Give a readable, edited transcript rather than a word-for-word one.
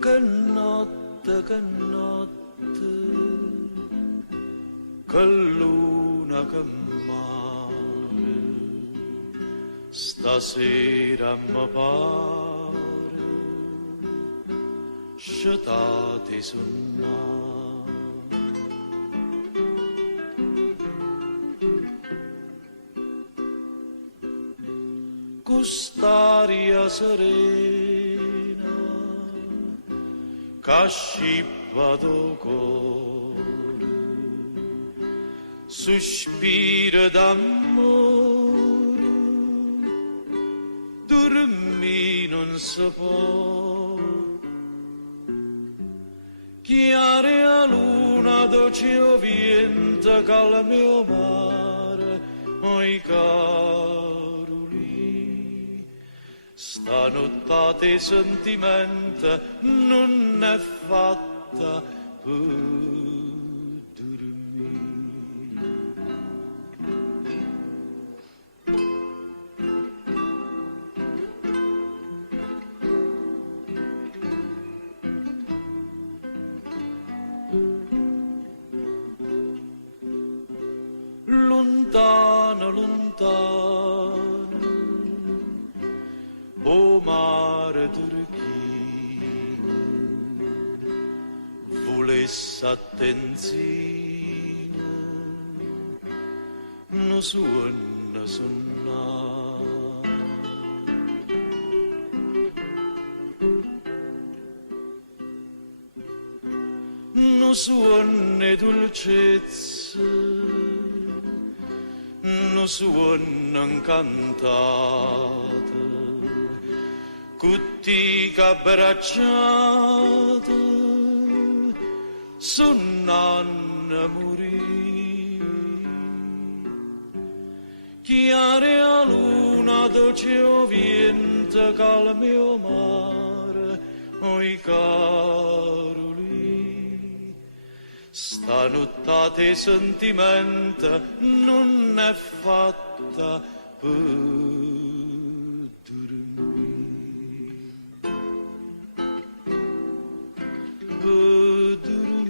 che notte, che luna, che mare, stasera mi pare, scetate suonare. Quest'aria serena, che scippa do cuore, sospiro d'amore, dormì non si può. Chiare a luna, dolce o vento, calma mio mare, oi caroli. Stanotte sentimento non è fatta per dormire. Lontano, lontano, o mare turchino, volesse attenzione, non suona suonare. Non suona dolcezza, non suona cantate, tutti abbracciati, suonano morire. Chiare a luna, dolce o vento, calma o mare, oi caroli. Stanotte sentimento non è fatta per dormire. Per dormire.